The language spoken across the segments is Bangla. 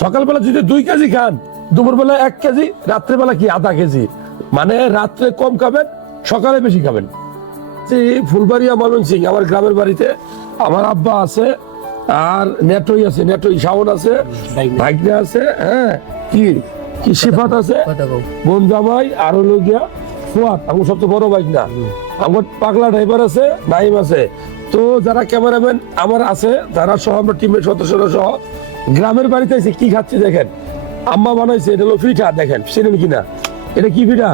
সকালবেলা যদি দুই কেজি খান দুপুরবেলা এক কেজি রাত্রেবেলা কি আধা কেজি? মানে রাত্রে কম খাবেন সকালে বেশি খাবেন। ফুলবাড়িয়া ময়মন সিং আমার গ্রামের বাড়িতে আমার আব্বা আছে আর নেটই আছে নেটই শাওন আছে ভাইগনা আছে হ্যাঁ কি কি সিফাত আছে? বোন জামাই আর হলো গিয়া ফুয়াদ আমার সবচেয়ে বড় বাইক না আমার পাগলা ড্রাইভার আছে নাইম আছে। তো যারা ক্যামেরাম্যান আমার আছে যারা সহ আমরা টিমের সদস্যরা সহ গ্রামের বাড়িতে এসে কি খাচ্ছি দেখেন? আম্মা বানাইছে এটা হলো পিঠা দেখেন চিনেন কিনা? এটা কি পিঠা?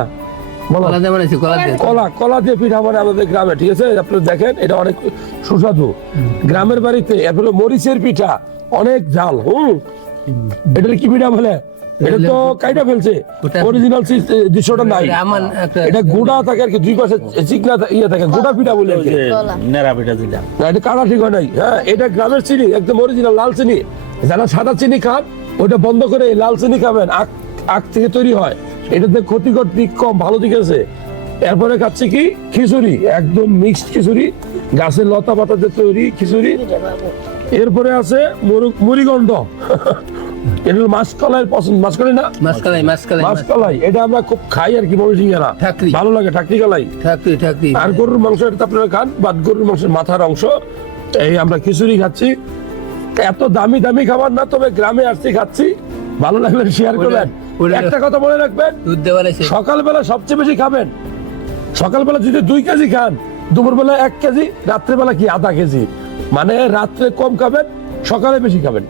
কলা কলা দিয়ে। পিঠা মানে আমাদের গ্রামে ঠিক আছে? আপনারা দেখেন এটা অনেক সুস্বাদু। গ্রামের বাড়িতে এরপরে মরিচের পিঠা অনেক ঝাল হুম? এটা কি পিঠা বলে? এটা তো কাইটা ফেলছে। অরিজিনাল দৃশ্যটা নাই। এটা থাকে আর কি দুই পাশে চিকনা ইয়ে থাকে গোটা পিঠা বলে নেড়া পিঠা যেটা। এটা কাটা ঠিক হয় নাই। হ্যাঁ এটা গ্রামের চিনি একদম অরিজিনাল লাল চিনি। যারা সাদা চিনি খান ওটা বন্ধ করে লাল চিনি খাবেন আখ আখ থেকে তৈরি হয়। এটাতে ক্ষতিকর দিক কম ভালো দিক আছে। এরপরে খাচ্ছে কি? খিচুড়ি একদম মিক্সড খিচুড়ি। গাছের লতা পাতাতে তৈরি খিচুড়ি। এরপরে আছে মুড়িগন্ড এটা পছন্দ মাসকলাই না? মাসকালাই মাসকালাই মাসকলাই এটা আমরা খুব খাই আর কি ঠাকরি। ভালো লাগে ঠাকরি কালাই ঠাকরি ঠাকরি। আর গরুর মাংস এটা আপনারা খান বাদ গরুর মাংসের মাথার অংশ এই আমরা খিচুড়ি খাচ্ছি। এত দামি দামি খাবার না তবে গ্রামে আসছি খাচ্ছি। ভালো লাগলে শেয়ার করবেন। একটা কথা মনে রাখবেন সকালবেলা সবচেয়ে বেশি খাবেন। সকালবেলা যদি দুই কেজি খান দুপুরবেলা এক কেজি রাত্রেবেলা কি আধা কেজি? মানে রাত্রে কম খাবেন সকালে বেশি খাবেন।